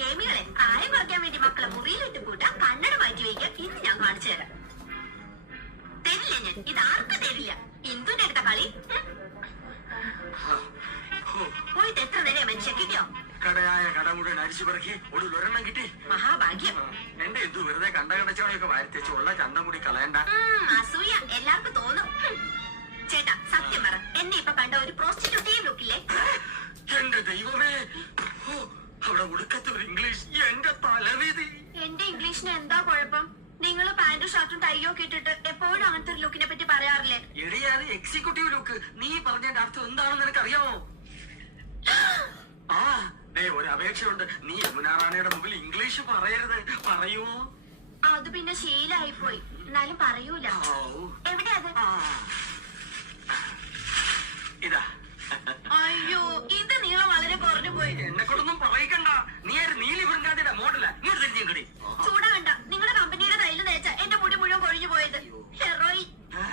കേമികളെ പ്രായം കുറയ്ക്കാൻ വേണ്ടി മക്കളെ മുറിയിലിട്ട് കൂട്ടാ കണ്ണട മാറ്റി വയ്ക്കുക. ഇന്ന് ഞാൻ കാണിച്ചു തരാം. തരില്ല ഞാൻ, ഇത് ആർക്കും തരില്ല. ഇന്ദുന്റെ അടുത്ത കളി പോയിട്ട് എത്ര നേരം മനുഷ്യ കിട്ടിയോ? കടയായ കട മുഴുവൻ അരിച്ചു പിറക്കി ഒടുവിലൊരെണ്ണം കിട്ടി. മഹാഭാഗ്യം. എന്റെ എന്തു വെറുതെ കണ്ട കടച്ചവണയൊക്കെ വാരിത്തേച്ച് ഉള്ള ചന്തം കൂടി കളയണ്ട. അസൂയ എല്ലാവർക്കും തോന്നും. ചേട്ടാ സത്യം പറ, എന്നെ ഇപ്പൊ കണ്ട ഒരു പ്രോസ്റ്റിറ്റ്യൂട്ടീവ് ലുക്കില്ലേ? എന്റെ ദൈവമേ, അവിടെ ഒടുക്കത്തെ ഒരു ഇംഗ്ലീഷ്. എന്റെ തലവേദി. എന്റെ ഇംഗ്ലീഷിന് എന്താ കുഴപ്പം? നിങ്ങള് പാന്റും ഷർട്ടും ടൈയോ ഒക്കെ ഇട്ടിട്ട് എപ്പോഴും അങ്ങനത്തെ ഒരു ലുക്കിനെ പറ്റി പറയാറില്ലേ? എടിയാത് എക്സിക്യൂട്ടീവ് ലുക്ക്. നീ പറഞ്ഞതിന്റെ അർത്ഥം എന്താണെന്ന് നിനക്ക് അറിയാമോ? ആ ഒരു അപേക്ഷയുണ്ട്. നീ യമുനാ റാണിയുടെ മുമ്പിൽ ഇംഗ്ലീഷ് പറയരുത്. പറയുമോ? അത് പിന്നെ ശീലായി പോയി. എന്നാലും പറയൂല. എവിടെ അത്? ഇതാ. അയ്യോ, ഇത് നീളം വളരെ കുറഞ്ഞു പോയി. എന്നെ കൊണ്ടൊന്നും പറയിക്കണ്ട. നീ